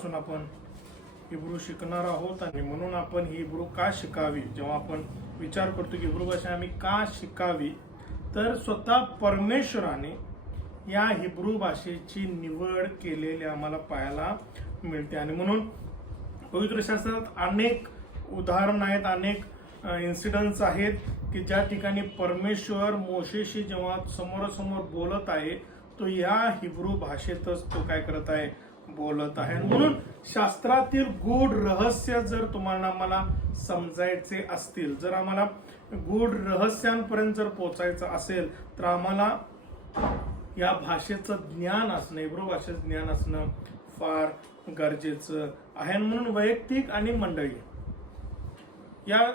आजपासून आपण हिब्रू शिकणार आहोत आणि म्हणून आपण हिब्रू का शिकावी, जेव्हा आपण विचार करतो की हिब्रू भाषा आम्ही का शिकावी, तर स्वतः परमेश्वराने या हिब्रू भाषेची निवड केलेली आम्हाला पाहायला मिळते. आणि म्हणून पवित्र शास्त्रात अनेक उदाहरण आहेत, अनेक इन्सिडन्स आहेत की ज्या ठिकाणी परमेश्वर मोशेशी जेव्हा समोरासमोर बोलत आहे तो या हिब्रू भाषेतच तो काय करत आहे, बोलत आहे. म्हणून शास्त्रातील गूढ रहस्य जर तुम्हाला मला समजायचे असतील, जर आम्हाला गूढ रहस्यांपर्यंत जर पोहोचायचं असेल तर आम्हाला या भाषेचं ज्ञान असणं, हिब्रू भाषेचं ज्ञान असणं फार गरजेचं आहे. म्हणून वैयक्तिक आणि मंडळी या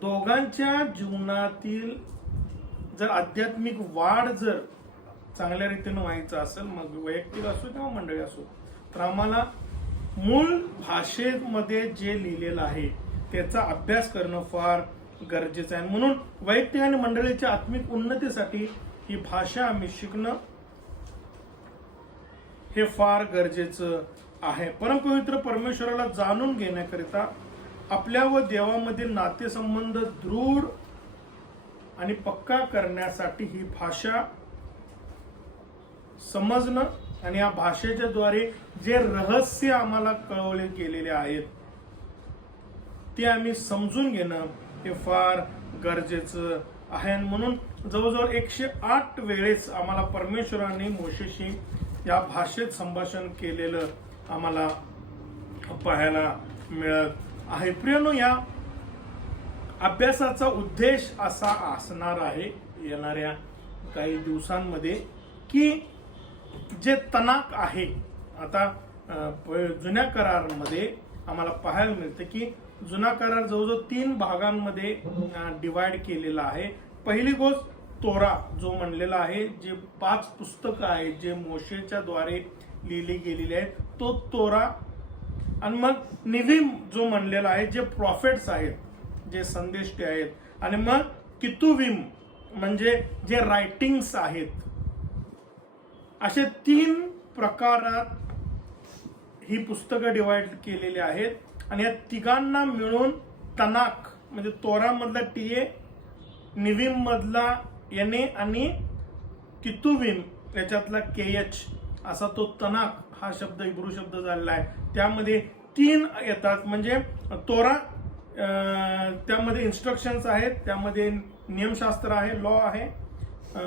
दोघांच्या जीवनातील जर आध्यात्मिक वाढ जर चांगल्या रीतीने व्हायचं असेल, मग वैयक्तिक असो किंवा मंडळी असो, तर आम्हाला मूळ भाषेमध्ये जे लिहिलेलं आहे त्याचा अभ्यास करणं फार गरजेचं आहे. म्हणून वैयक्तिक आणि मंडळीच्या आत्मिक उन्नतीसाठी ही भाषा आम्ही शिकणं हे फार गरजेचं आहे. परमपवित्र परमेश्वराला जाणून घेण्याकरिता आपल्या व देवामधील नातेसंबंध दृढ आणि पक्का करण्यासाठी ही भाषा समजणं आणि या भाषेच्या द्वारे जे रहस्य आम्हाला कळवले गेलेले आहेत ते आम्ही समजून घेणं हे फार गरजेचं आहे. म्हणून जवळजवळ 108 वेळेस आम्हाला परमेश्वराने मोशेशी या भाषेत संभाषण केलेलं आम्हाला पाहायला मिळत आहे. प्रियनो, या अभ्यासाचा उद्देश असा असणार आहे येणाऱ्या काही दिवसांमध्ये की जे तनाक आहे, आता जुन्या करारामध्ये आम्हाला पाहायला मिळतं की जुना करार जवळजवळ 3 भागांमध्ये डिवाइड केलेला आहे. पहिली गोष्ट तोरा जो म्हणलेला आहे, जे 5 पुस्तकं आहेत जे मोशेच्या द्वारे लिहिली गेलेली आहेत, तो तोरा. आणि मग निविम जो म्हणलेला आहे, जे प्रॉफिट्स आहेत, जे संदेष्टे आहेत. आणि मग कितुविम म्हणजे जे रायटिंग्स आहेत. असे 3 प्रकारात ही पुस्तकं डिवाइड केलेली आहेत. आणि या तिघांना मिळून तनाक म्हणजे तोरा मधला टीए, निविम मधला एनए आणि कितुविम याच्यातला केएच असा तो तनाक हा शब्द हिब्रू शब्द झालेला आहे. त्यामध्ये 3 येतात. म्हणजे तोरा, त्यामध्ये इन्स्ट्रक्शन्स आहेत, त्यामध्ये नियमशास्त्र आहे, लॉ आहे.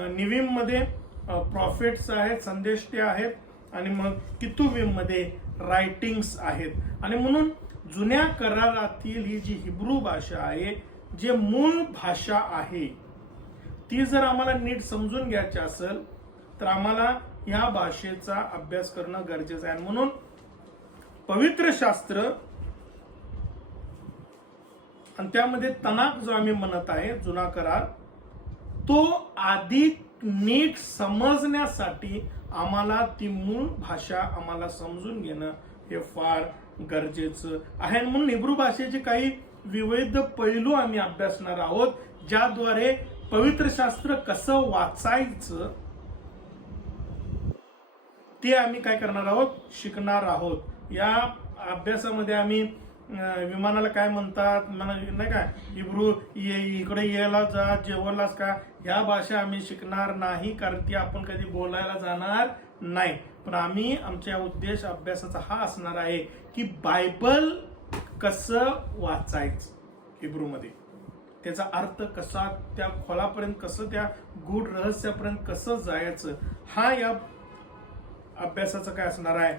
निविम मध्ये प्रॉफिट्स आहेत, संदेष्टे आहेत. आणि मग कितुविम मध्ये रायटिंग्स आहेत. आणि म्हणून जुन्या करारातील ही जी हिब्रू भाषा आहे, जे मूळ भाषा आहे, ती जर आम्हाला नीट समजून घ्यायची असेल तर आम्हाला या भाषेचा अभ्यास करणं गरजेचं आहे. म्हणून पवित्र शास्त्र आणि त्यामध्ये तनाक जो आम्ही म्हणत आहे, जुना करार, तो अधिक नीट समजण्यासाठी आम्हाला ती मूळ भाषा आम्हाला समजून घेणं हे फार गरजेचं आहे. म्हणून हिब्रू भाषेचे काही विविध पैलू आम्ही अभ्यासणार आहोत, ज्याद्वारे पवित्र शास्त्र कसं वाचायचं ते आम्ही काय करणार आहोत, शिकणार आहोत. या अभ्यासामध्ये आम्ही विमानाला काय म्हणतात नाही काय, हिब्रू इकडे यायला जा, जेवलास का, ह्या भाषा आम्ही शिकणार नाही, कारण ती आपण कधी बोलायला जाणार नाही. पण आम्ही आमच्या उद्देश अभ्यासाचा हा असणार आहे की बायबल कसं वाचायचं हिब्रू मध्ये, त्याचा अर्थ कसा, त्या खोलापर्यंत कसं, त्या गूढ रहस्यापर्यंत कसं जायचं, हा या अभ्यासाचा काय असणार आहे,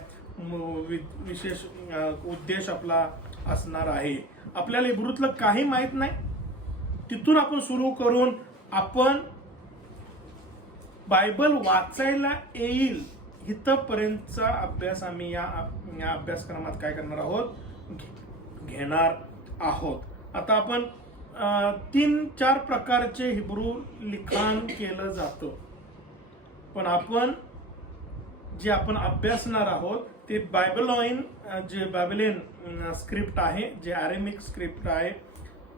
विशेष उद्देश आपला असणार आहे. आपल्याला हिब्रूतलं काही माहित नाही, तिथून आपण सुरू करून आपण बायबल वाचायला येईल इथपर्यंतचा अभ्यास आम्ही या अभ्यासक्रमात काय करणार आहोत, घेणार आहोत. आता आपण 3-4 प्रकारचे हिब्रू लिखाण केलं जातं, पण आपण जे आपण अभ्यासणार आहोत ते बॅबिलोनियन स्क्रिप्ट आहे, जे अरेमिक स्क्रिप्ट आहे,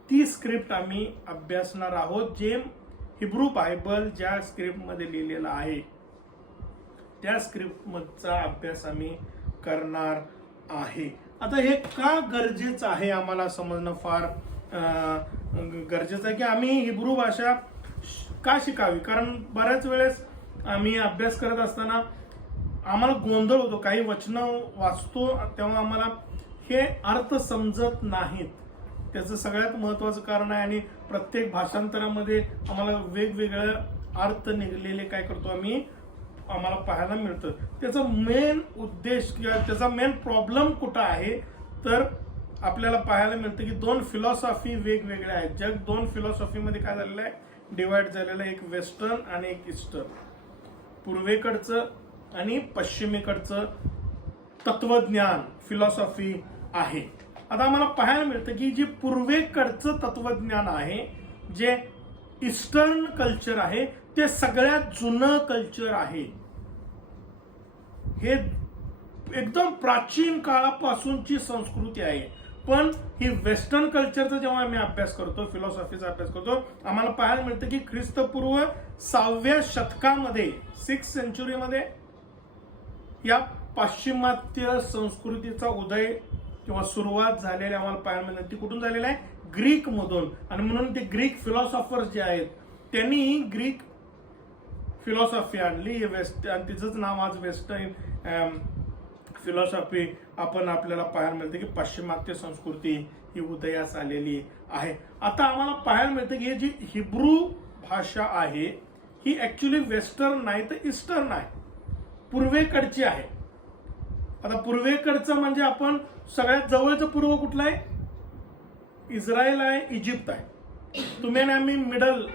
ती स्क्रिप्ट आम्ही अभ्यासणार आहोत. जे हिब्रू बायबल ज्या स्क्रिप्ट मध्ये लिहिलेलं आहे त्या स्क्रिप्ट मधचा अभ्यास आम्ही करणार आहे. आता हे का गरजेचं आहे आम्हाला समजणं फार गरजेचं आहे की आम्ही हिब्रू भाषा का शिकावी. कारण बऱ्याच वेळेस आम्ही अभ्यास करत असताना आम्हाला गोंधळ होतो. काही वचनं वाचतो तेव्हा आम्हाला हे अर्थ समजत नाहीत. त्याचं सगळ्यात महत्वाचं कारण आहे आणि प्रत्येक भाषांतरामध्ये आम्हाला वेगवेगळे अर्थ निघलेले काय करतो आम्हाला पाहायला मिळतं. त्याचा मेन उद्देश किंवा त्याचा मेन प्रॉब्लेम कुठं आहे तर आपल्याला पाहायला मिळतं की दोन फिलॉसॉफी वेगवेगळ्या आहेत. जग दोन फिलॉसॉफीमध्ये काय झालेलं आहे, डिवाइड झालेलं आहे. एक वेस्टर्न आणि एक ईस्टर्न, पूर्वेकडचं आणि पश्चिमेकडचं तत्वज्ञान फिलॉसॉफी आहे. आता आम्हाला पाहायला मिळतं की जे पूर्वेकडचं तत्वज्ञान आहे, जे ईस्टर्न कल्चर आहे, ते सगळ्यात जुनं कल्चर आहे. हे एकदम प्राचीन काळापासूनची संस्कृती आहे. पण ही वेस्टर्न कल्चरचा जेव्हा आम्ही अभ्यास करतो, फिलॉसॉफीचा अभ्यास करतो, आम्हाला पाहायला मिळतं की ख्रिस्तपूर्व 6व्या शतकामध्ये 6th सेंचुरीमध्ये या पाश्चिमात्य संस्कृतीचा उदय किंवा सुरुवात झालेली आम्हाला पाहायला मिळते. ती कुठून झालेली आहे, ग्रीक मधून. आणि म्हणून ते ग्रीक फिलॉसॉफर्स जे आहेत त्यांनी ग्रीक फिलॉसॉफी आणली वेस्ट, आणि तिचंच नाव आज वेस्टर्न फिलॉसॉफी आपण आपल्याला पाहायला मिळते की पाश्चिमात्य संस्कृती ही उदयास आलेली आहे. आता आम्हाला पाहायला मिळतं की ही जी हिब्रू भाषा आहे ही ऍक्च्युली वेस्टर्न नाही तर ईस्टर्न आहे, पूर्वेकडची आहे. आता पूर्वेकडचं म्हणजे आपण सगळ्यात जवळचं पूर्व कुठलं आहे, इस्रायल आहे, इजिप्त आहे. तुम्ही आणि आम्ही मिडल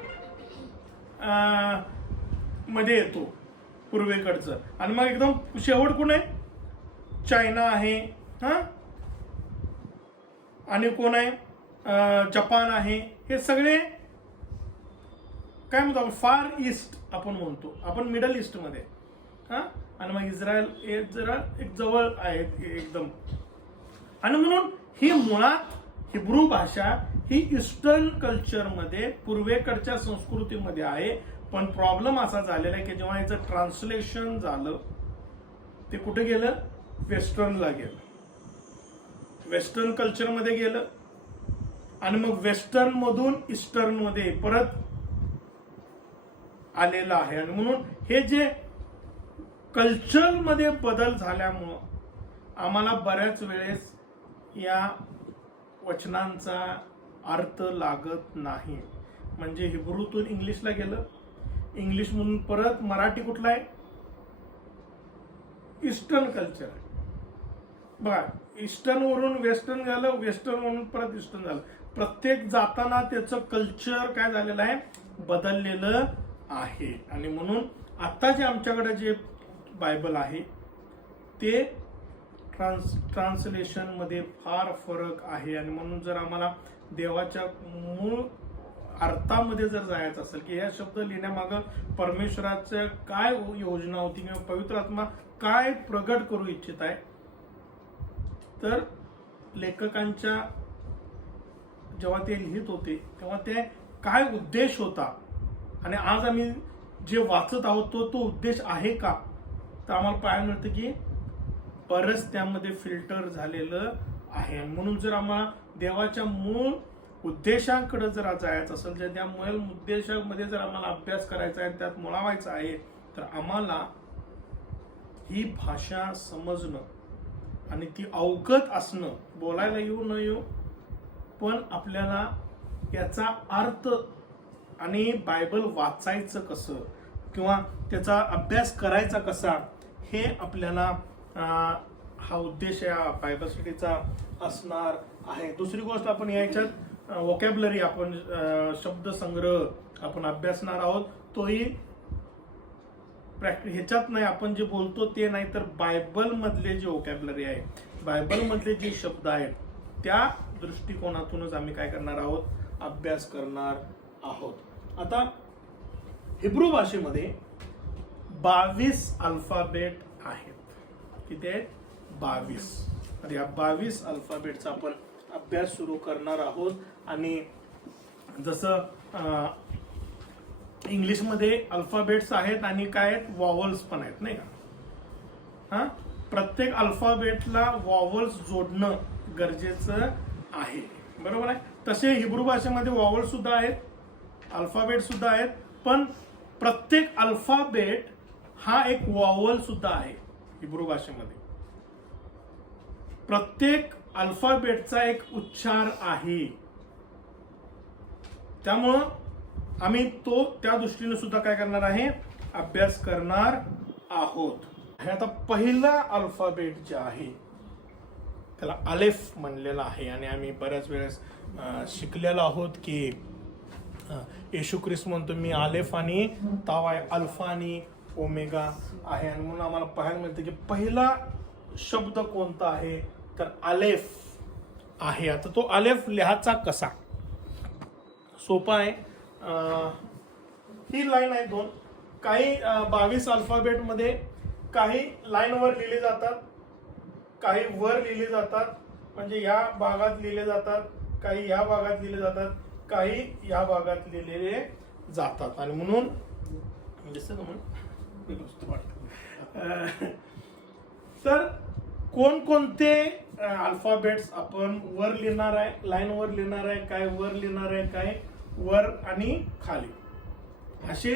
मध्ये येतो पूर्वेकडचं. आणि मग एकदम शेवट कोण आहे, चायना आहे, आणि कोण आहे, जपान आहे. हे सगळे काय म्हणतो आपण, फार ईस्ट आपण म्हणतो, आपण मिडल ईस्ट मध्ये. आणि मग इस्रायल हे जरा एक जवळ आहेत एकदम. आणि म्हणून ही मुळात हिब्रू भाषा ही ईस्टर्न कल्चरमध्ये पूर्वेकडच्या संस्कृतीमध्ये आहे. पण प्रॉब्लेम असा झालेला आहे की जेव्हा याचं ट्रान्सलेशन झालं ते कुठे गेलं, वेस्टर्नला गेलं, वेस्टर्न कल्चरमध्ये गेलं. आणि मग वेस्टर्न मधून ईस्टर्न मध्ये परत आलेलं आहे. आणि म्हणून हे जे कल्चरमध्ये बदल झाल्यामुळं आम्हाला बऱ्याच वेळेस या वचनांचा अर्थ लागत नाही. म्हणजे हिब्रूतून इंग्लिशला गेलं, इंग्लिश म्हणून परत मराठी कुठला आहे, ईस्टर्न कल्चर आहे. बघा, ईस्टर्न वरून वेस्टर्न झालं, वेस्टर्न वरून परत ईस्टर्न झालं. प्रत्येक जाताना त्याचं कल्चर काय झालेलं आहे, बदललेलं आहे. आणि म्हणून आता जे आमच्याकडे जे बायबल आहे ते ट्रान्सलेशन मध्ये फार फरक आहे. आणि म्हणून जर आम्हाला देवाच्या मूळ अर्थामध्ये जर जायचं असेल की हा शब्द लिहिण्यामागं परमेश्वराचं काय योजना होती किंवा पवित्र आत्मा काय प्रगट करू इच्छित आहे, तर लेखकांच्या जेव्हा ते लिहित होते तेव्हा ते काय उद्देश होता आणि आज आम्ही जे वाचत आहोत तो उद्देश आहे का, तर आम्हाला पाहायला मिळतं की बरंच त्यामध्ये फिल्टर झालेलं आहे. म्हणून जर आम्हाला देवाच्या मूळ उद्देशांकडे जर जायचं असेल, तर त्या मूळ उद्देशामध्ये जर आम्हाला अभ्यास करायचा आहे, त्यात मुळावायचं आहे, तर आम्हाला ही भाषा समजणं आणि ती अवगत असणं, बोलायला येऊ न येऊ, पण आपल्याला याचा अर्थ आणि बायबल वाचायचं कसं किंवा त्याचा अभ्यास करायचा कसा, हे आपल्याला हा उद्देश या बायबल स्टडीचा असणार आहे. दुसरी गोष्ट, आपण याच्यात वोकॅब्युलरी, आपण शब्दसंग्रह आपण अभ्यासणार आहोत. तोही ह्याच्यात नाही, आपण जे बोलतो ते नाही, तर बायबल मधले जे वोकॅब्युलरी आहे, बायबल मधले जे शब्द आहेत, त्या दृष्टिकोनातूनच आम्ही काय करणार आहोत, अभ्यास करणार आहोत. आता हिब्रू भाषेमध्ये 22 अल्फाबेट आहेत. किती आहेत, 22. तर या 22 अल्फाबेटचा आपण अभ्यास सुरू करणार आहोत. आणि जसं इंग्लिशमध्ये अल्फाबेट्स आहेत आणि काय आहेत, वॉवल्स पण आहेत, नाही का. प्रत्येक अल्फाबेटला वॉवल्स जोडणं गरजेचं आहे, बरोबर आहे. तसे हिब्रू भाषेमध्ये वॉवल्स सुद्धा आहेत, अल्फाबेट सुद्धा आहेत, पण प्रत्येक अल्फाबेट हा एक वॉवल सुद्धा आहे. हिब्रू भाषेमध्ये प्रत्येक अल्फाबेटचा एक उच्चार आहे. त्यामुळं आम्ही त्या दृष्टीने सुद्धा काय करणार आहे, अभ्यास करणार आहोत. हे आता पहिला अल्फाबेट जे आहे त्याला अलेफ म्हणलेला आहे. आणि आम्ही बऱ्याच वेळेस शिकलेलो आहोत की येशू ख्रिस्त म्हणतो मी अलेफ आणि ताव आहे, अल्फा आणि ओमेगा आहे. आणि म्हणून आम्हाला पाहायला मिळतं की पहिला शब्द कोणता आहे, तर अलेफ आहे. आता तो अलेफ लिहायचा कसा, सोपा आहे. ही लाईन आहे दोन, काही 22 अल्फाबेट मध्ये काही लाईन वर लिहिले जातात, काही वर लिहिले जातात, म्हणजे या भागात लिहिले जातात, काही या भागात लिहिले जातात, काही या भागात लिहिलेले जातात. आणि म्हणून तर कोणकोणते अल्फाबेट्स आपण वर लिहिणार आहे, लाईन वर लिहिणार आहे, काय वर लिहिणार आहे, काय वर आणि खाली, असे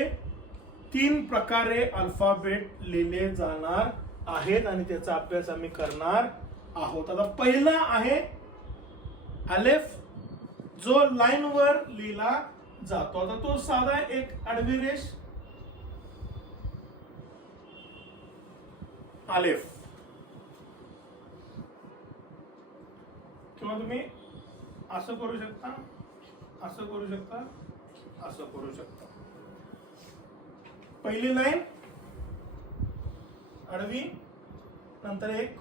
3 प्रकारे अल्फाबेट लिहिले जाणार आहेत. आणि त्याचा अभ्यास आम्ही करणार आहोत. आता पहिला आहे अलेफ, जो लाईन वर लिहिला जातो. आता तो साधा एक आडवी रेष अलेफ, किंवा तुम्ही असं करू शकता, असं करू शकता, असं करू शकता. पहिली लाईन आडवी, नंतर एक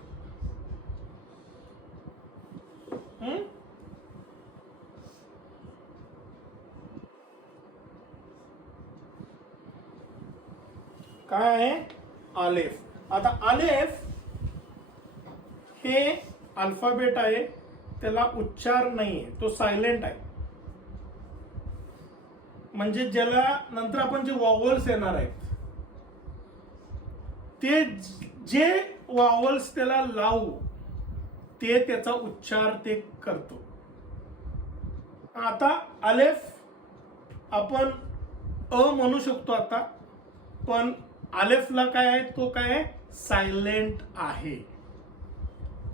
काय आहे, अलेफ. आता अलेफ हे अल्फाबेट आहे, त्याला उच्चार नाहीये, तो सायलेंट आहे. म्हणजे ज्याला नंतर आपण जे वॉवल्स येणार आहेत ते जे वॉवल्स त्याला लावू ते त्याचा उच्चार ते करतो. आता अलेफ आपण अ म्हणू शकतो आता, पण अलेफला काय आहे, तो काय आहे, सायलेंट आहे.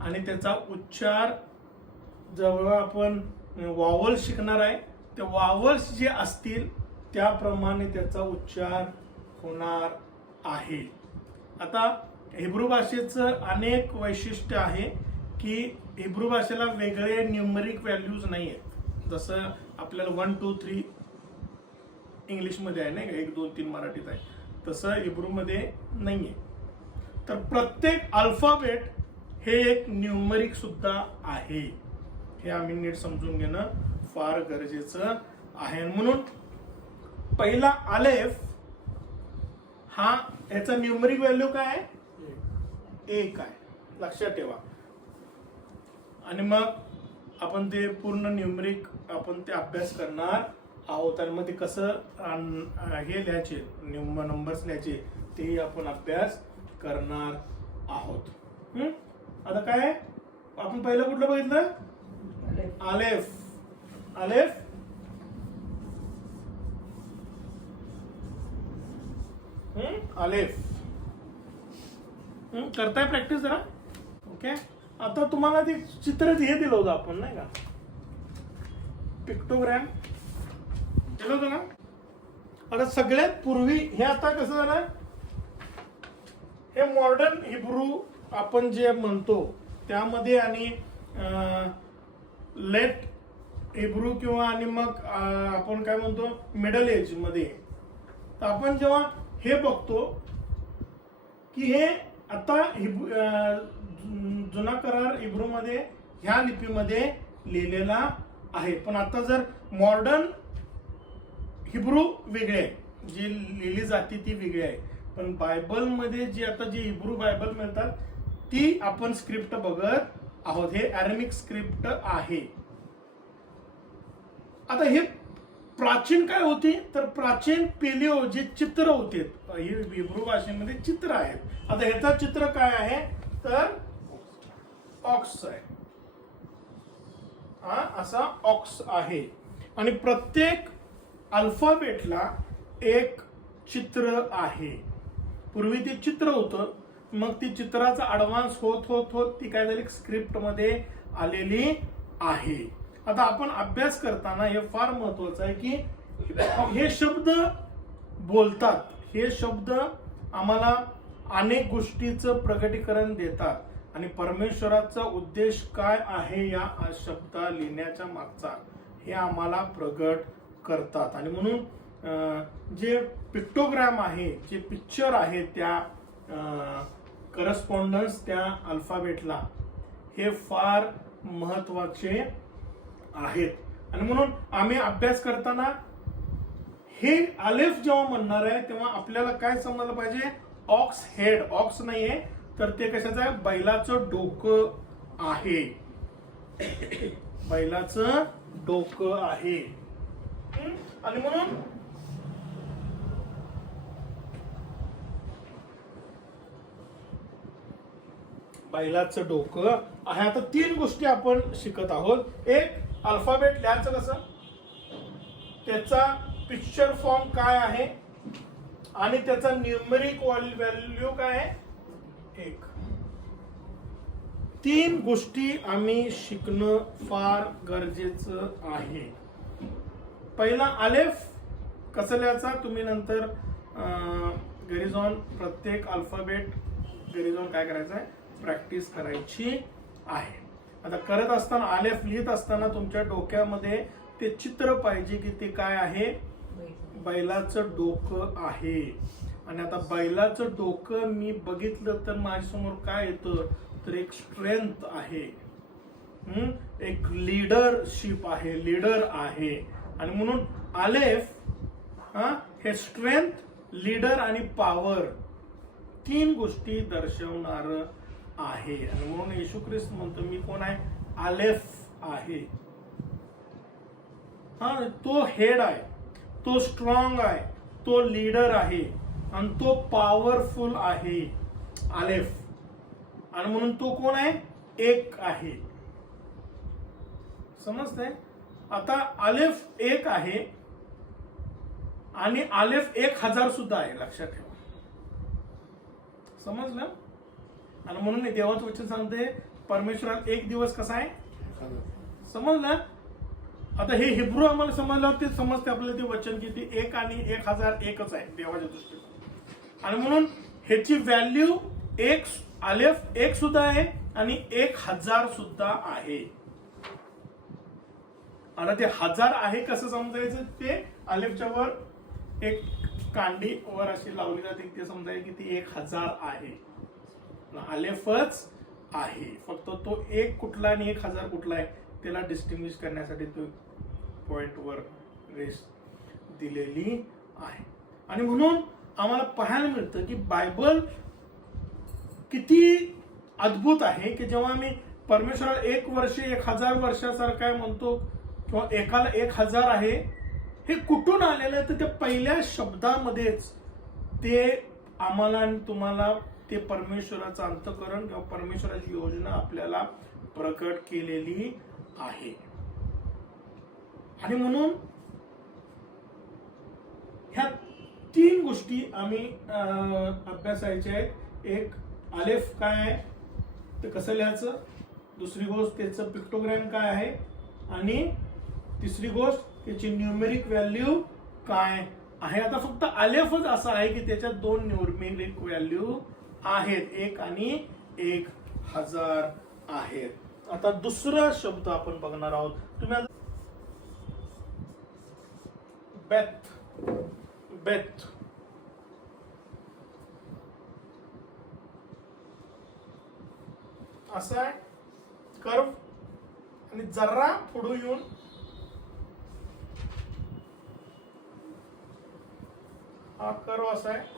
आणि त्याचा उच्चार जेव्हा आपण वॉवल्स शिकणार आहे, ते वॉवल्स जे असतील त्याप्रमाणे त्याचा उच्चार होणार आहे. आता हिब्रू भाषेचं अनेक वैशिष्ट्य आहे की हिब्रू भाषेला वेगळे न्यूमरिक व्हॅल्यूज नाही आहेत. जसं आपल्याला 1 2 3 इंग्लिशमध्ये आहे नाही का, 1 2 3 मराठीत आहे, तसं हिब्रूमध्ये नाहीये. तर प्रत्येक अल्फाबेट हे एक न्यूमरिक सुद्धा आहे. हे आम्ही नीट समजून घेणं फार गरजेचं आहे. म्हणून पहिला अलेफ हा याचा न्यूमरिक व्हॅल्यू काय आहे, 1 आहे, लक्षात ठेवा. आणि मग आपण ते पूर्ण न्यूमरिक आपण ते अभ्यास करणार आहोत. आणि मग ते कसं हे लिहायचे, नंबर्स लिहायचे, ते आपण अभ्यास करणार आहोत. आता काय आपण पहिलं कुठलं बघितलं, अलेफ. अलेफ अलेफ करताय प्रॅक्टिस जरा, ओके. आता तुम्हाला ते चित्र हे दिलं होतं आपण नाही का, पिक्टोग्राम दिलं होतं ना. आता सगळ्यात पूर्वी हे आता कसं झालं, हे मॉडर्न हिब्रू आपण जे म्हणतो त्यामध्ये आणि लेट हिब्रू किंवा आणि मग आपण काय म्हणतो मिडल एज मध्ये, तर आपण जेव्हा हे बघतो की हे आता जुना करार हिब्रू मध्ये ह्या लिपीमध्ये लिहिलेला आहे. पण आता जर मॉडर्न हिब्रू वेगळे आहे, जी लिहिली जाते ती वेगळी आहे. पण बायबल मध्ये जी आता जी हिब्रू बायबल मिळतात ती आपण स्क्रिप्ट बघत आहोत. हे अरेमिक स्क्रिप्ट आहे. आता हे प्राचीन काय होती, तर प्राचीन पेलिओ जे चित्र होते, हिब्रू भाषेमध्ये चित्र आहेत. आता ह्याचं चित्र काय आहे, तर ऑक्स आहे. हा असा ऑक्स आहे. आणि प्रत्येक अल्फाबेटला एक चित्र आहे. पूर्वी ते चित्र होतं, मग ती चित्राचा ऍडव्हान्स होत होत होत ती काय झाली, स्क्रिप्ट मध्ये आलेली आहे. आता आपण अभ्यास करताना हे फार महत्वाचं आहे की हे शब्द बोलतात, हे शब्द आम्हाला अनेक गोष्टीचं प्रकटीकरण देतात, आणि परमेश्वराचा उद्देश काय आहे या शब्द लिहिण्याच्या मागचा हे आम्हाला प्रगट करतात. आणि म्हणून जे पिक्टोग्राम आहे, जे पिक्चर आहे त्या करस्पॉन्डन्स त्या अल्फाबेटला, हे फार महत्वाचे आहेत. आणि म्हणून आम्ही अभ्यास करताना हे अलेफ जेव्हा म्हणणार आहे तेव्हा आपल्याला काय समजलं पाहिजे, ऑक्स हेड, ऑक्स नाहीये तर ते कशाचं आहे, बैलाचं डोकं आहे. बैलाचं डोकं आहे. आणि म्हणून बैलाचं डोकं आहे. आता 3 गोष्टी आपण शिकत आहोत. एक, अल्फाबेट लिहायचं कसं, त्याचा पिक्चर फॉर्म काय आहे, आणि त्याचा न्यूमेरिक व्हॅल्यू काय आहे, 1. 3 गोष्टी आम्ही शिकणं फार गरजेचं आहे. पहिला अलेफ कसं लिहायचा, तुम्ही नंतर घरी जाऊन प्रत्येक अल्फाबेट घरी जाऊन काय करायचं आहे, प्रॅक्टिस करायची आहे. आता करत असताना अलेफ लिहित असताना तुमच्या डोक्यामध्ये ते चित्र पाहिजे की ते काय आहे, बैलाचं डोकं आहे. आणि आता बैलाचं डोकं मी बघितलं तर माझ्यासमोर काय येतं, तर एक स्ट्रेंथ आहे, एक लीडरशिप आहे, लीडर आहे. आणि म्हणून अलेफ हे स्ट्रेंथ, लीडर आणि पॉवर 3 गोष्टी दर्शवणार आहे. आणि म्हणून येशू ख्रिस्त म्हणतो मी कोण आहे, अलेफ आहे. तो हेड आहे, तो स्ट्रॉंग आहे, तो लीडर आहे, आणि तो पॉवरफुल आहे, अलेफ. आणि म्हणून तो कोण आहे, 1 आहे. समजतंय. आता अलेफ 1 आहे, आणि अलेफ 1000 सुद्धा आहे, लक्षात ठेवा. समजलं. आणि म्हणून देवाचं वचन सांगते परमेश्वरात एक दिवस कसा आहे, समजलं. आता हे हिब्रू आम्हाला समजलं, ते समजते आपल्याला ते वचन की ते 1 आणि 1000 एकच आहे देवाच्या दृष्टीने. आणि म्हणून ह्याची व्हॅल्यू 1, अलेफ 1 सुद्धा आहे आणि 1000 सुद्धा आहे. आता ते 1000 आहे कसं समजायचं, ते अलेफच्या वर एक कांडी वर अशी लावली जाते, ते समजायचं की ती 1000 आहे, अलेफच आहे. फक्त तो 1 कुठला आणि 1000 कुठला आहे त्याला डिस्टिंग्विश करण्यासाठी तो पॉइंट वर रेस दिलेली आहे. आणि म्हणून आम्हाला पाहायला मिळतं की बायबल किती अद्भुत आहे की जेव्हा आम्ही परमेश्वराला 1 वर्ष 1000 वर्षासारखं आहे म्हणतो, किंवा एकाला 1000 आहे, हे कुठून आलेलं आहे, तर त्या पहिल्या शब्दामध्येच ते आम्हाला आणि तुम्हाला ते परमेश्वराचं अंतःकरण किंवा परमेश्वराची योजना आपल्याला प्रकट केलेली आहे. आणि म्हणून ह्या 3 गोष्टी आम्ही अभ्यासायच्या आहेत. एक, अलेफ काय आहे ते कसं लिहायचं, दुसरी गोष्ट त्याचं पिक्टोग्राम काय आहे, आणि तिसरी गोष्ट त्याची न्यूमेरिक व्हॅल्यू काय आहे. आता फक्त अलेफच असं आहे की त्याच्यात 2 न्यूमेरिक व्हॅल्यू आहेत, 1 आणि 1000 आहेत. आता दुसरा शब्द आपण बघणार आहोत. तुम्ही बेथ, बेथ असा आहे कर्व, आणि जरा पुढे येऊन हा कर्व असा आहे.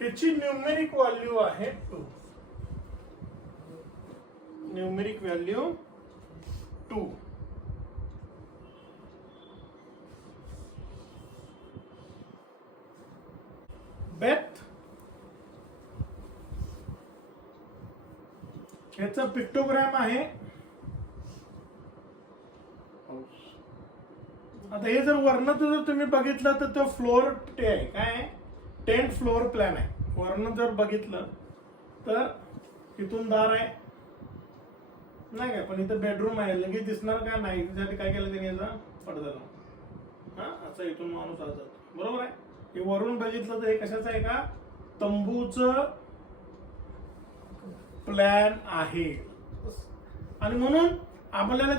ह्याची न्यूमेरिक व्हॅल्यू आहे 2. Numeric value 2. बेथ ह्याचा पिक्टोग्राम आहे. आता हे जर वर्ण जर तुम्ही बघितलं तर तो फ्लोअर आहे, काय 10th फ्लोअर प्लॅन आहे. वर्ण जर बघितलं तर इथून दार आहे नाही काय, पण इथं बेडरूम आहे, लगेच दिसणार का नाही. त्यासाठी काय केलं त्याने याचा पडदा लावून, हा असं इथून माणूस आज जातो, बरोबर आहे. हे वरून बघितलं तर हे कशाचं आहे का, तंबूचं प्लॅन आहे. आणि म्हणून आपल्याला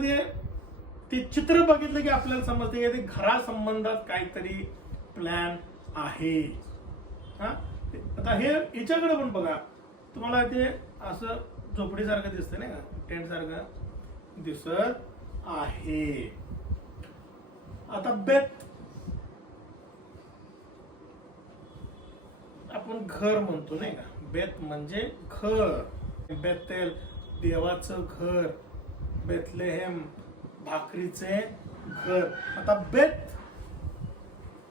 ते चित्र बघितलं की आपल्याला समजते की ते घरा संबंधात काहीतरी प्लॅन आहे. हा आता हे हिच्याकडे पण बघा, तुम्हाला ते असं झोपडीसारखं दिसतं नाही का, टेंट सारखं दिसत आहे. आता बेथ आपण घर म्हणतो नाही का, बेथ म्हणजे घर. बेतेल देवाचं घर, बेथलेहेम भाकरीचे घर. आता बेथ,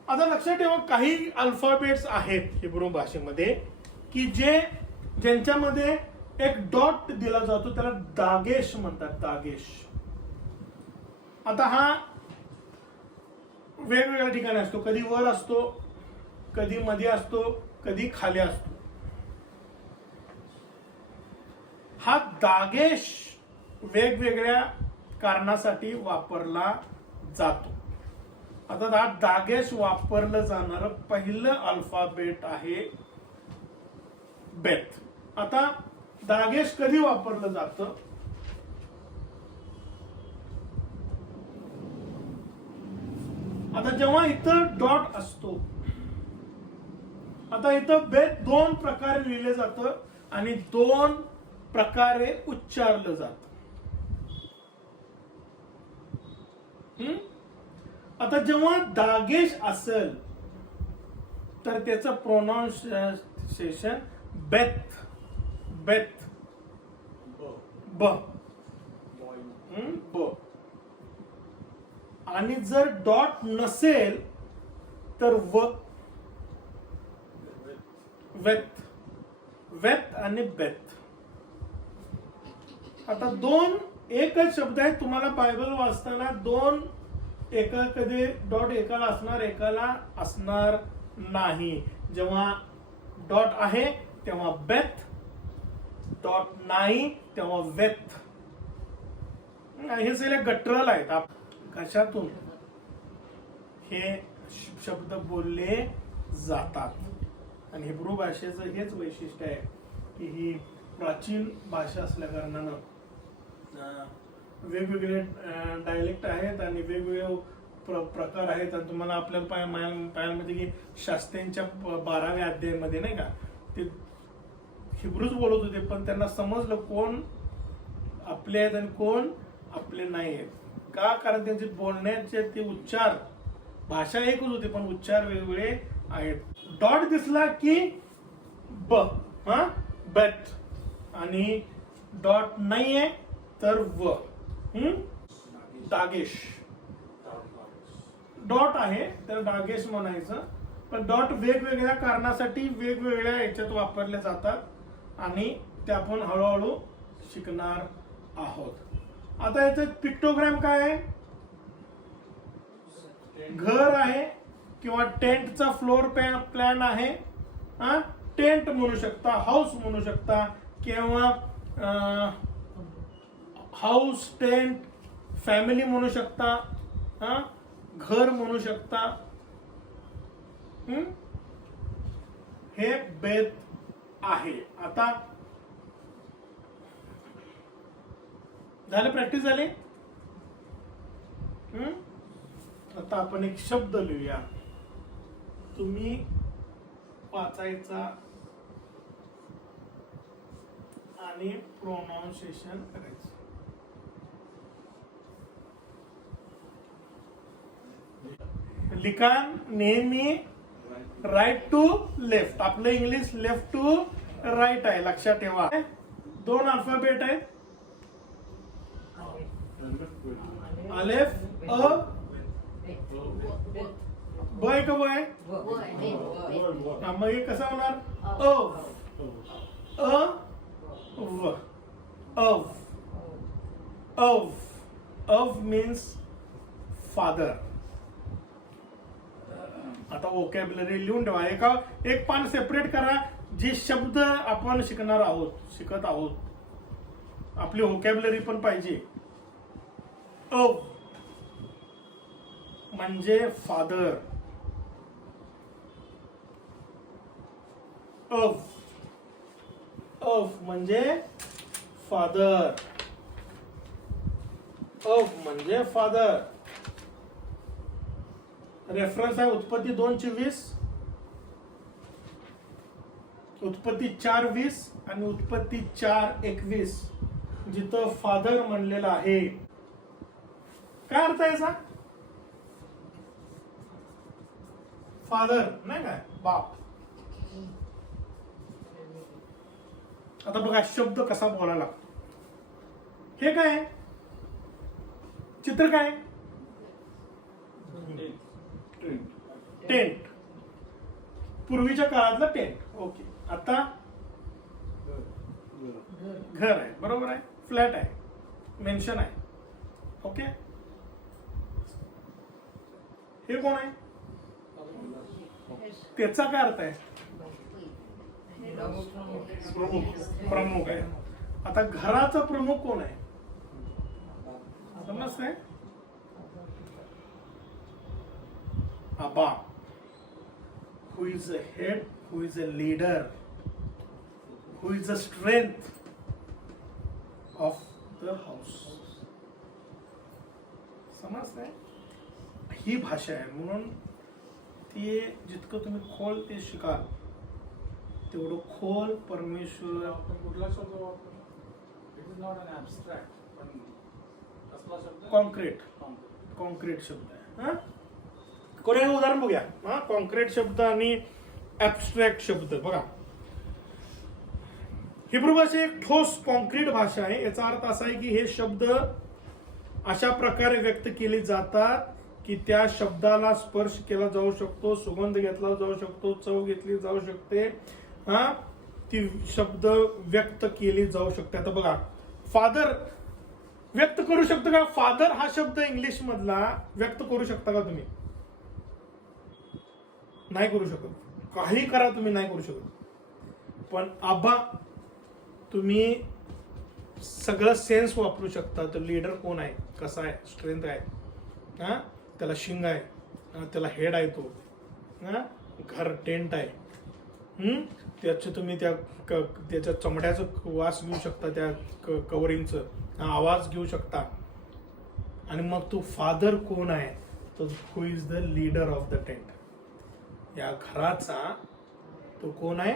आता लक्षात ठेवा काही अल्फाबेट्स आहेत हिब्रू भाषेमध्ये की ज्यांच्यामध्ये एक डॉट दिला जातो, त्याला दागेश म्हणतात, दागेश. आता हा वेगवेगळ्या ठिकाणी असतो, कधी वर असतो, कधी मध्ये असतो, कधी खाली असतो. हा दागेश वेगवेगळ्या कारणासाठी वापरला जातो. आता हा दागेश वापरलं जाणारं पहिलं अल्फाबेट आहे बेथ. आता दागेश कधी वापरलं जातं, आता जेव्हा इथं डॉट असतो. आता इथं बेथ 2 प्रकारे लिहिलं जातं आणि 2 प्रकारे उच्चारलं जातं. आता जेव्हा दागेश असेल तर त्याचं प्रोनाउन्सिएशन बेथ, बेथ, ब, ब. आणि जर डॉट नसेल तर वेथ, वेथ आणि बेथ. आता 2 एकच शब्द आहे. तुम्हाला बायबल वाचताना 2 एका कधी डॉट एकाला असणार, एकाला असणार नाही. जेव्हा डॉट आहे तेव्हा बेथ, डॉट नाही तेव्हा वेथ. हे सगळे गट्रल आहेत. कशातून हे शब्द बोलले जातात. आणि हिब्रू भाषेचं हेच वैशिष्ट्य आहे की ही प्राचीन भाषा असल्या कारणानं वेगवेगळे डायलेक्ट आहेत आणि वेगवेगळे प्रकार आहेत. आणि तुम्हाला आपल्याला पाहायला मिळते की शास्त्रींच्या 12व्या अध्यायामध्ये नाही का, ते हिब्रूच बोलत होते, पण त्यांना समजलं कोण आपले आहेत आणि कोण आपले नाही आहेत. का, कारण त्यांचे बोलण्याचे ते उच्चार, भाषा एकच होती पण उच्चार वेगवेगळे आहेत. डॉट दिसला की ब, हा बेथ, आणि डॉट नाहीये तर व, दागेश. डॉट आहे तर दागेश म्हणायचं. पण डॉट वेगवेगळ्या कारणासाठी वेगवेगळ्या याच्यात वापरले जातात आणि ते आपण हळूहळू शिकणार आहोत. आता याचं पिक्टोग्राम काय आहे, घर आहे किंवा टेंटचा फ्लोर प्लॅन आहे. टेंट म्हणू शकता, हाऊस म्हणू शकता, किंवा हाऊस, टेंट, फॅमिली म्हणू शकता, घर म्हणू शकता. हे बेथ आहे. आता झालं, प्रॅक्टिस झाली. आता आपण एक शब्द लिहूया, तुम्ही वाचायचा आणि प्रोनाउन्सिएशन करायचं. लिखाण नेहमी राईट टू लेफ्ट. आपलं इंग्लिश लेफ्ट टू राईट आहे, लक्षात ठेवा. 2 अल्फाबेट आहेत, अलेफ अ ब आहे का ब आहे? मग हे कसं होणार? अ व अव अव अव मीन्स फादर. आता वोकॅब्युलरी लिहून ठेवा. एक पान सेपरेट करा. जे शब्द आपण शिकत आहोत आपली वोकॅब्युलरी पण पाहिजे. अव म्हणजे फादर. अव म्हणजे फादर. अव म्हणजे फादर. रेफरन्स आहे उत्पत्ती 2:20, उत्पत्ती 4:20 आणि उत्पत्ती 4:21, जिथं फादर म्हणलेलं आहे. काय अर्थ आहे याचा? फादर नाही काय, बाप. आता बघा शब्द कसा बोलायला लागतो. हे काय चित्र काय? टेंट. पूर्वीच्या काळातलं टेंट. ओके. आता घर आहे. बरोबर आहे. फ्लॅट आहे. मेन्शन आहे. ओके. हे कोण आहे? त्याचा काय अर्थ आहे? प्रमुख आहे. आता घराचा प्रमुख कोण आहे? समजतंय? आबा. Who is a head, who is a leader, who is the strength of the house. समजतंय? ही भाषा आहे. म्हणून ते जितकं तुम्ही खोल ते शिकाल तेवढं खोल परमेश्वर. कुठला शब्द वापरला? It is not an abstract, पण कसला शब्द? कॉन्क्रीट शब्द आहे. कोणी उदाहरण बघूया. कॉन्क्रीट शब्द आणि ऍब्स्ट्रॅक्ट शब्द बघा. हिब्रू भाषा एक ठोस कॉन्क्रीट भाषा आहे. याचा अर्थ असा आहे की हे शब्द अशा प्रकारे व्यक्त केले जातात की त्या शब्दाला स्पर्श केला जाऊ शकतो, सुगंध घेतला जाऊ शकतो, चव घेतली जाऊ शकते. ती शब्द व्यक्त केली जाऊ शकते. आता बघा फादर व्यक्त करू शकतो का? फादर हा शब्द इंग्लिश मधला व्यक्त करू शकता का तुम्ही? नाही करू शकत. काही करा तुम्ही नाही करू शकत. पण आबा तुम्ही सगळं सेन्स वापरू शकता. तो लीडर कोण आहे, कसा आहे, स्ट्रेंथ आहे, त्याला शिंग आहे, त्याला हेड आहे, तो घर टेंट आहे, त्याचे तुम्ही त्याच्या चमड्याचं वास घेऊ शकता, त्या कवरिंगचं आवाज घेऊ शकता. आणि मग तो फादर कोण आहे? तो who is the leader of the tent. या घराचा तो कोण आहे?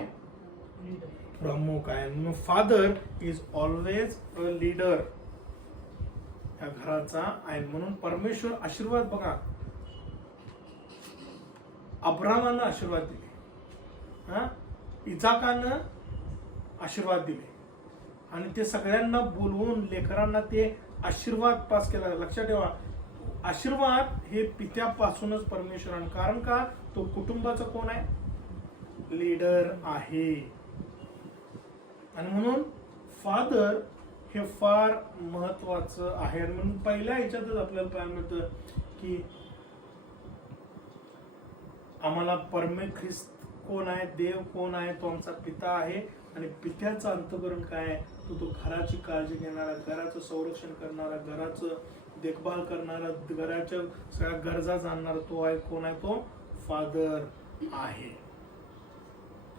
प्रमुख आहे. म्हणून father is always a leader. या घराचा आहे. म्हणून परमेश्वर आशीर्वाद बघा. अब्रामानं आशीर्वाद दिले, इजाकानं आशीर्वाद दिले आणि ते सगळ्यांना बोलवून लेकरांना ते आशीर्वाद पास केला. लक्षात ठेवा आशीर्वाद हे पित्यापासूनच परमेश्वरानं. कारण का? तो कुटुंबाचा कोण आहे? लीडर आहे. आणि म्हणून फादर हे फार महत्वाचं आहे. आणि म्हणून पहिल्या ह्याच्यातच आपल्याला पाहायला मिळतं की आम्हाला ख्रिस्त कोण आहे, देव कोण आहे? तो आमचा पिता आहे. आणि पित्याचं अंतःकरण काय आहे? तो घराची काळजी घेणारा, घराचं संरक्षण करणारा, घराचं देखभाल करणारा, घराच्या सगळ्या गरजा जाणणारा तो आहे. कोण आहे? तो फादर आहे.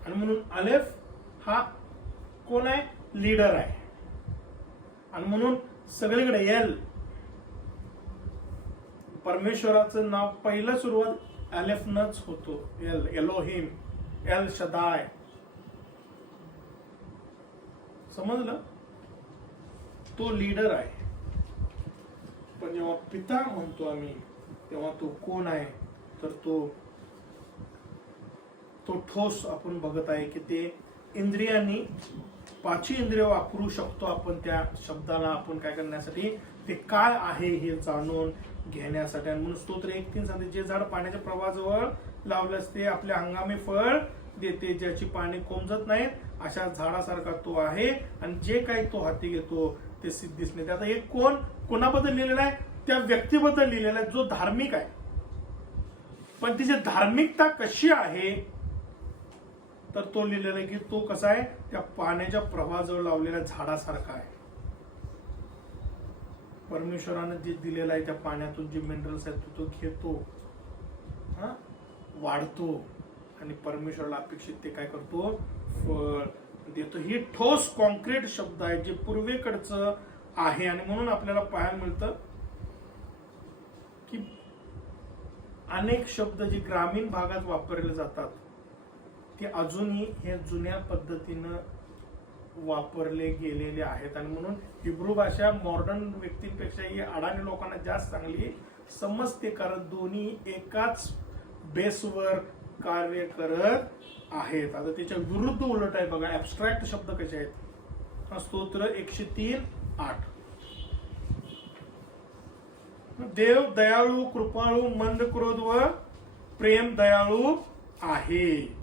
आणि म्हणून अलेफ हा कोण आहे? लीडर आहे. आणि म्हणून सगळीकडे एल, परमेश्वराचं नाव पहिलं सुरुवात अलेफनच होतो. L, Elohim, L शदाय. समजलं? तो लीडर आहे. पण जेव्हा पिता म्हणतो आम्ही तेव्हा तो कोण आहे? तर तो ठोस आपण बघत आहे की ते इंद्रियांनी 5 इंद्रिय वापरू शकतो आपण त्या शब्दाला आपण काय करण्यासाठी ते काय आहे हे जाणून घेण्यासाठी. आणि म्हणून स्तोत्र 1:3 सांगते, जे झाड पाण्याच्या प्रवाहाजवळ लावलं असते आपल्या हंगामी फळ देते, ज्याची पाने कोंबजत नाहीत अशा झाडासारखा तो आहे, आणि जे काही तो हाती घेतो ते सिद्धीस नाही. आता हे कोणाबद्दल लिहिलेलं आहे? त्या व्यक्तीबद्दल लिहिलेलं आहे जो धार्मिक आहे. पण तिची धार्मिकता कशी आहे तर तो लिहिलेला आहे की तो कसा आहे, त्या पाण्याच्या प्रवाहाजवळ लावलेल्या झाडासारखा आहे. परमेश्वरानं जे दिलेलं आहे त्या पाण्यातून जे मिनरल्स आहेत तो घेतो, वाढतो, आणि परमेश्वराला अपेक्षित ते काय करतो, फळ देतो. ही ठोस कॉन्क्रीट शब्द आहे जे पूर्वेकडचं आहे. आणि म्हणून आपल्याला पाहायला मिळतं की अनेक शब्द जे ग्रामीण भागात वापरले जातात ते अजूनही हे जुन्या पद्धतीनं वापरले गेलेले आहेत. आणि म्हणून हिब्रू भाषा मॉडर्न व्यक्तींपेक्षाही अडाणी लोकांना जास्त चांगली समजते, कारण दोन्ही एकाच बेसवर कार्य करत आहेत. आता त्याच्या विरुद्ध उलट आहे बघा, ऍबस्ट्रॅक्ट शब्द कसे आहेत. स्तोत्र 103:8, देव दयाळू, कृपाळू, मंद क्रोध व प्रेम दयाळू आहे.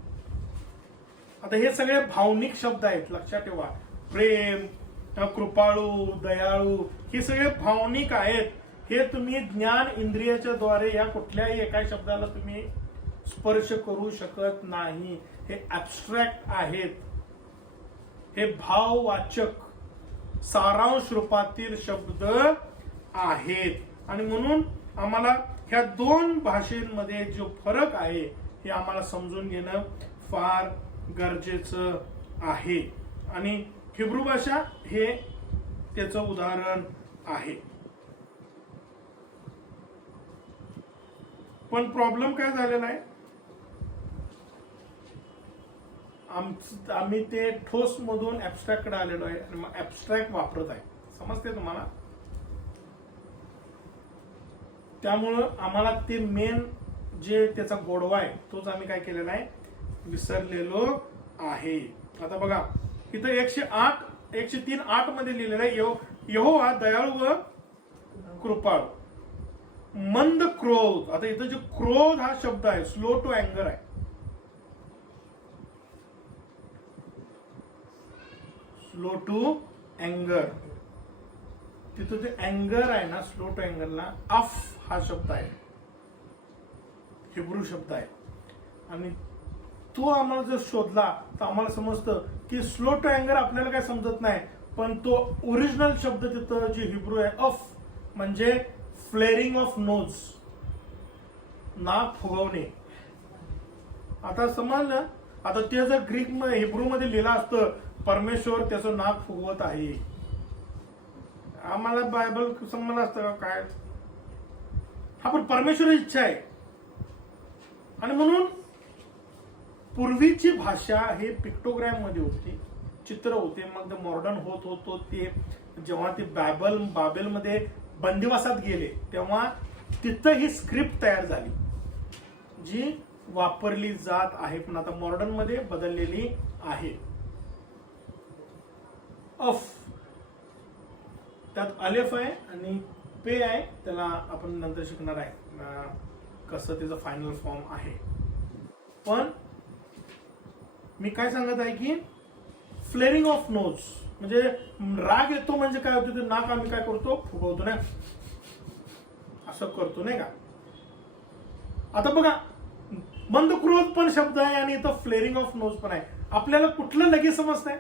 आता हे सगळे भावनिक शब्द आहेत, लक्षात ठेवा. प्रेम, कृपाळू, दयाळू हे सगळे भावनिक आहेत. हे तुम्ही ज्ञान इंद्रियाच्या द्वारे या कुठल्याही एका शब्दाला तुम्ही स्पर्श करू शकत नाही. हे ऍबस्ट्रॅक्ट आहेत, हे भाववाचक सारांश रूपातील शब्द आहेत. आणि म्हणून आम्हाला ह्या दोन भाषेमध्ये जो फरक आहे हे आम्हाला समजून घेणं फार गरजेचं आहे. आणि हिब्रू भाषा हे त्याचं उदाहरण आहे. पण प्रॉब्लेम काय झालेला आहे, आम्ही ते ठोस मधून ऍबस्ट्रॅक्ट कडे आलेलो आहे आणि मग ऍबस्ट्रॅक्ट वापरत आहे. समजते तुम्हाला? त्यामुळं आम्हाला ते मेन जे त्याचा गोडवा आहे तोच आम्ही काय केलेला आहे, विसरलेलो आहे. आता बघा इथं 103:8 मध्ये लिहिलेलं आहे, यहोवा दयाळू व कृपाळू, मंद क्रोध. आता इथं जो क्रोध हा शब्द आहे स्लो टू अँगर आहे. स्लो टू अँगर, तिथं जे अँगर आहे ना, स्लो टू अँगरला अफ हा शब्द आहे, हिब्रू शब्द आहे. आणि तो आम्हाला जर शोधला तर आम्हाला समजतं की स्लो टू अँगर आपल्याला काय समजत नाही, पण तो ओरिजिनल शब्द तिथं जे हिब्रू आहे अफ म्हणजे फ्लेअरिंग ऑफ नोज, नाक फुगवणे. आता समजलं. आता ते जर ग्रीक हिब्रू मध्ये लिहिलं असतं परमेश्वर त्याचं नाक फुगवत आहे, आम्हाला बायबल समजलं असतं का काय? हा पण परमेश्वराची इच्छा आहे. आणि म्हणून पूर्वीची भाषा हे पिक्टोग्राम मध्ये होती, चित्र होते. मग ते मॉडर्न होत होतो ते जेव्हा ते बाबेलमध्ये बंदिवासात गेले तेव्हा तिथं ही स्क्रिप्ट तयार झाली जी वापरली जात आहे, पण आता मॉडर्न मध्ये बदललेली आहे. अफ त्यात अलेफ आहे आणि पे आहे, त्याला आपण नंतर शिकणार आहे कसं त्याचं फायनल फॉर्म आहे. पण मी काय सांगत आहे की फ्लेअरिंग ऑफ नोज म्हणजे राग येतो म्हणजे काय होतं, ते नाक आम्ही काय करतो, फुगवतो ना, असं करतो नाही का. आता बघा मंद क्रोध पण शब्द आहे आणि इथं फ्लेअरिंग ऑफ नोज पण आहे. आपल्याला कुठलं लगेच समजतंय?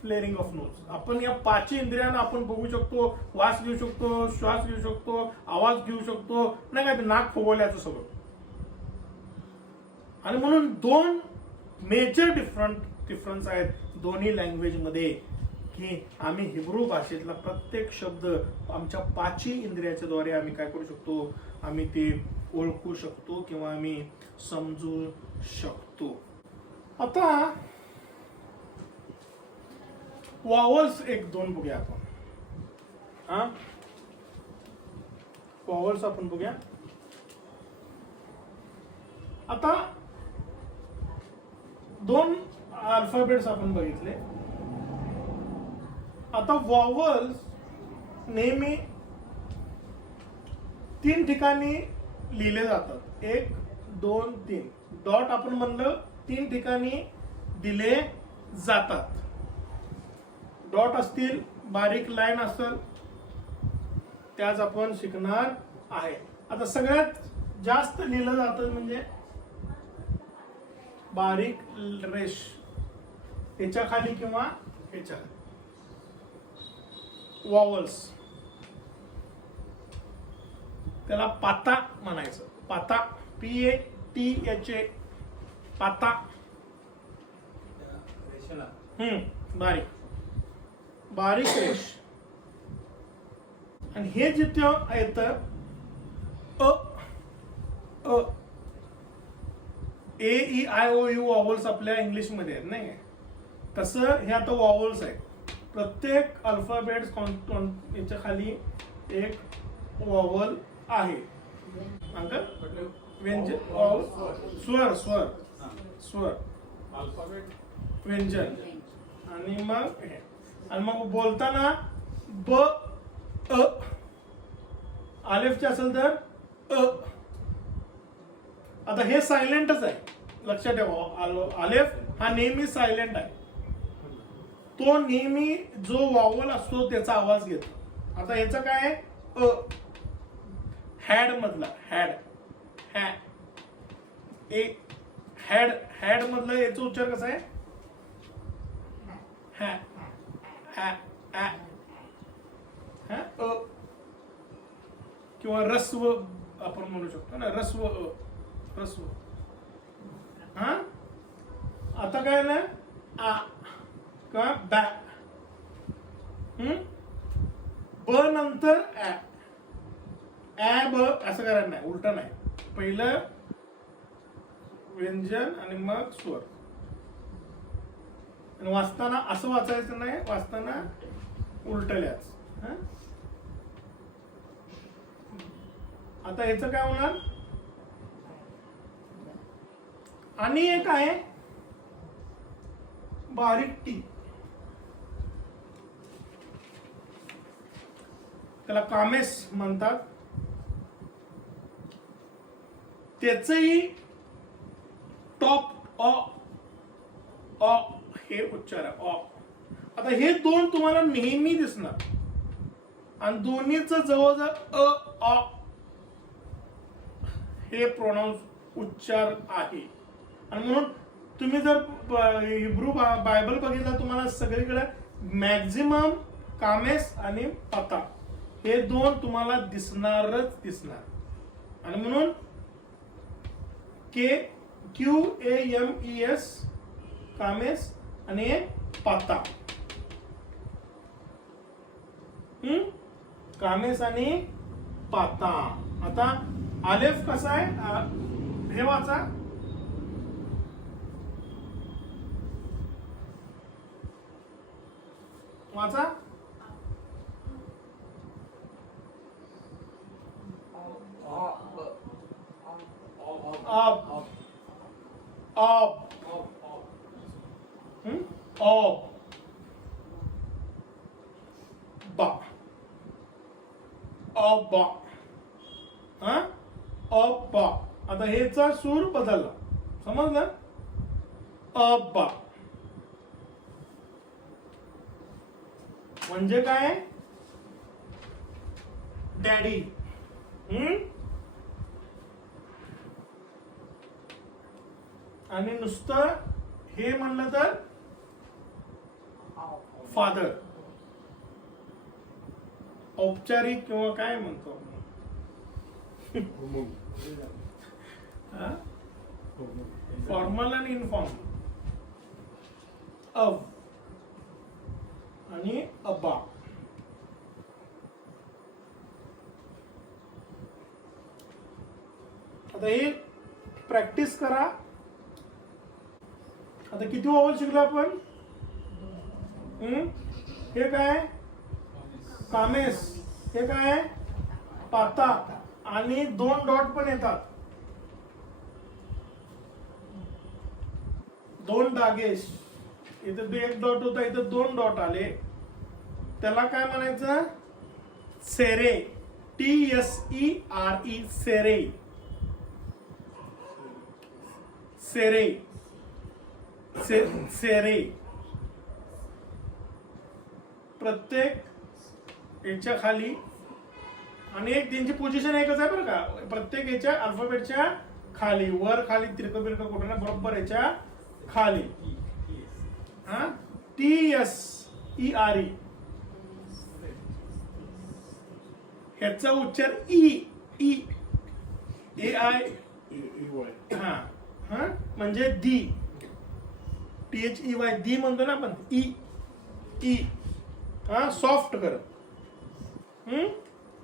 फ्लेअरिंग ऑफ नोज. आपण या पाचही इंद्रियांना आपण बघू शकतो, वास घेऊ शकतो, श्वास घेऊ शकतो, आवाज घेऊ शकतो, नाही काय, नाक फुगवल्याचं सगळं. आणि म्हणून दोन मेजर डिफरन्स आहेत दोन्ही लँग्वेज मध्ये, की आम्ही हिब्रू भाषेतला प्रत्येक शब्द आमच्या पाचही इंद्रियाच्या द्वारे आम्ही काय करू शकतो, आम्ही ते ओळखू शकतो किंवा आम्ही समजू शकतो. आता वॉवल्स 1-2 बघूया आपण. वॉवल्स आपण बघूया. आता 2 अल्फाबेट्स आपण बघितले. आता वॉवल्स नेहमी 3 ठिकाणी लिहिले जातात. 1 2 3 डॉट आपण म्हणलं 3 ठिकाणी दिले जातात. डॉट असतील, बारीक लाईन असेल, त्याच आपण शिकणार आहे. आता सगळ्यात जास्त लिहिलं जातं म्हणजे बारीक रेष, ह्याच्या खाली किंवा ह्याच्या खाली. वॉवल्स, त्याला पाता म्हणायचं. पाता, PATHA, पाता. रेषेला बारीक बारीक रेष. आणि हे जिथं येतं AEIOU वॉवल्स आपल्या इंग्लिश मध्ये आहेत नाही, तसं हे आता वॉवल्स आहे. प्रत्येक अल्फाबेट याच्या खाली एक वॉवल आहे. अंकल व्यंजन, स्वर स्वर स्वर, अल्फाबेट व्यंजन. आणि मग हे, आणि मग बोलताना ब आलेफचे असेल तर आता हे सायलेंटच आहे, लक्षात ठेवा. आलेफ हा नेहमी सायलेंट आहे. तो नेहमी जो वॉवल असतो त्याचा आवाज घेतो. आता याचं काय आहे, हॅड मधला हॅड, हॅड हॅड मधला याचा उच्चार कसा आहे, किंवा रस्व आपण म्हणू शकतो ना, रस्व रस्व. हा आता काय ना, आ किंवा बॅ. ब नंतर ब असं करायला नाही, उलट नाही. पहिलं व्यंजन आणि मग स्वर. आणि वाचताना असं वाचायचं नाही, वाचताना उलटल्याच. आता याचं काय होणार, आणि एक आहे बारीक टी, त्याला कामेस म्हणतात. त्याचही टॉप अ हे उच्चार आहे. आता हे दोन तुम्हाला नेहमी दिसणार, आणि दोन्हीच जवळजवळ अ हे प्रोनाउन्स उच्चार आहे. आणि म्हणून तुम्ही जर हिब्रू बायबल बघितलं, तुम्हाला सगळीकडे मॅक्झिमम कामेस आणि पता हे दोन तुम्हाला दिसणारच दिसणार. आणि म्हणून QAMES कामेस आणि पाता, कामेस आणि पाता. आता आलेफ कसा आहे, हे वाचा, वाचा. अब अब अब बा, अब बा. आता हेचा सूर बदलला, समजलं. अब म्हणजे काय, डॅडी. आणि नुसतं हे म्हणलं तर फादर, औपचारिक किंवा काय म्हणतो फॉर्मल आणि इनफॉर्मल. अव आणि अब्बा. आता हे प्रॅक्टिस करा. आता किती वॉवल शिकलो आपण, हे काय कामेस, हे काय पाता, आणि 2 डॉट पण येतात, 2 डागेश. इथं 1 डॉट होता, इथं 2 डॉट आले, त्याला काय म्हणायचं, सेरे. TSERE सेरे. सेरे. सेरे. प्रत्येक याच्या खाली आणि एक त्यांची पोझिशन एकच आहे बरं का. प्रत्येक याच्या अल्फाबेटच्या खाली वर खाली तिरकं बिरकं कुठं ना बरोबर याच्या खाली हा TSERE. ह्याचा उच्चार ई AI हा हा म्हणजे दी. THEY दी म्हणतो ना आपण. ई हा सॉफ्ट कर.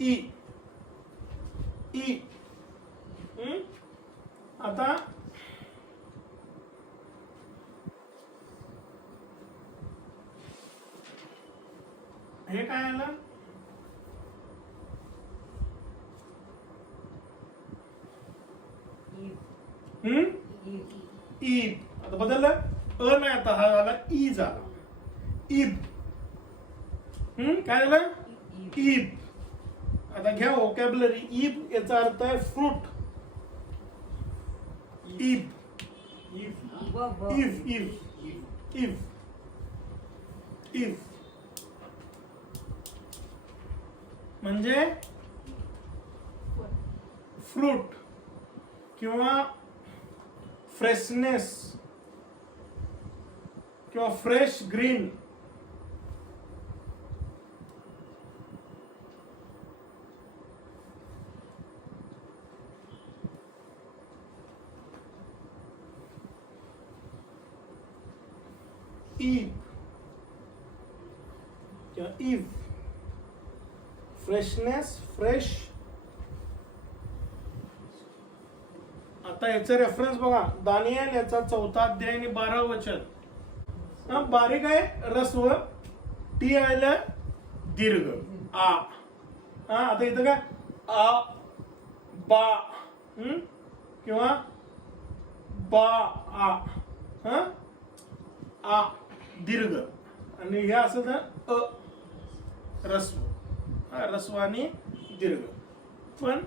ई आता हे काय आलं. ईब. आता बदललं. नाही आता हा झाला ई झाला. ईब. काय झालं. ईब. आता घ्या व्होकॅब्युलरी. ईब याचा अर्थ आहे फ्रूट. ईब. इफ म्हणजे फ्रूट किंवा फ्रेशनेस किंवा fresh green. If freshness fresh. आता याचा रेफरन्स बघा. दानियल याचा 4 अध्याय आणि 12 वचन. बारीक आहे रस्व. टी आयला दीर्घ आ. आता इथं काय आ बा किंवा बा आ दीर्घ आणि हे असं तर रस्व. रस्व आणि दीर्घ. पण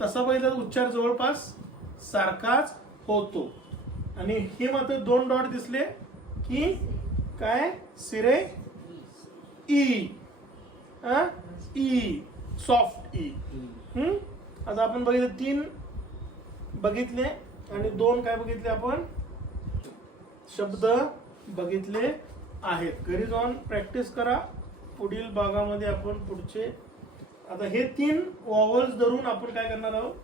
तसा पहिला उच्चार जवळपास सारखाच होतो. आणि हे मात्र 2 डॉट दिसले की काय सिरे ई. E soft E. आता आपण बघितलं 3 बघितले आणि 2 काय बघितले आपण शब्द बघितले आहेत. घरी जाऊन प्रॅक्टिस करा. पुढील भागामध्ये आपण पुढचे आता हे 3 वॉवल्स धरून आपण काय करणार आहोत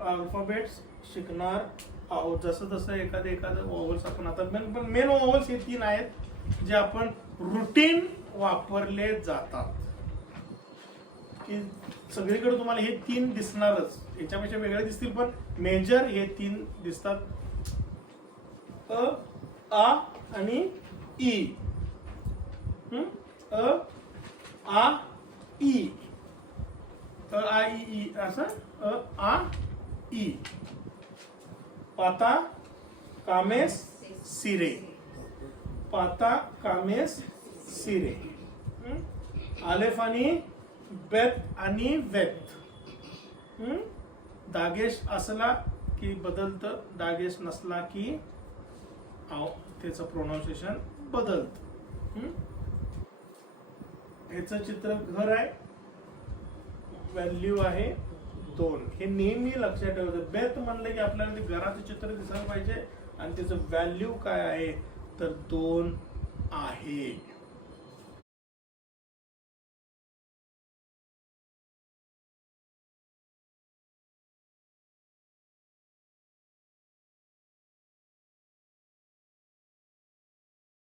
अल्फाबेट्स शिकणार आहोत. जसं जसं एखादं वॉवल्स आपण आता मेन वॉवल्स हे 3 आहेत जे आपण रुटीन वापरले जातात. की सगळीकडे तुम्हाला हे 3 दिसणारच. याच्यापेक्षा वेगळे दिसतील पण मेजर हे 3 दिसतात. आ आणि ई. आ ई. आ ई असं आ ई. पाता कामेस सिरे. पाता कामेस सिरे. आलेफ आणि बेत आणि वेत. दागेश असला की बदलतं. दागेश नसला की त्याचं प्रोनाउन्सिएशन बदलत. ह्याचं चित्र घर आहे. व्हॅल्यू आहे 2. हे नेहमी लक्षात ठेवायचं. बेत म्हणलं की आपल्याला ते घराचं चित्र दिसायला पाहिजे आणि त्याचं व्हॅल्यू काय आहे तर 2 आहे.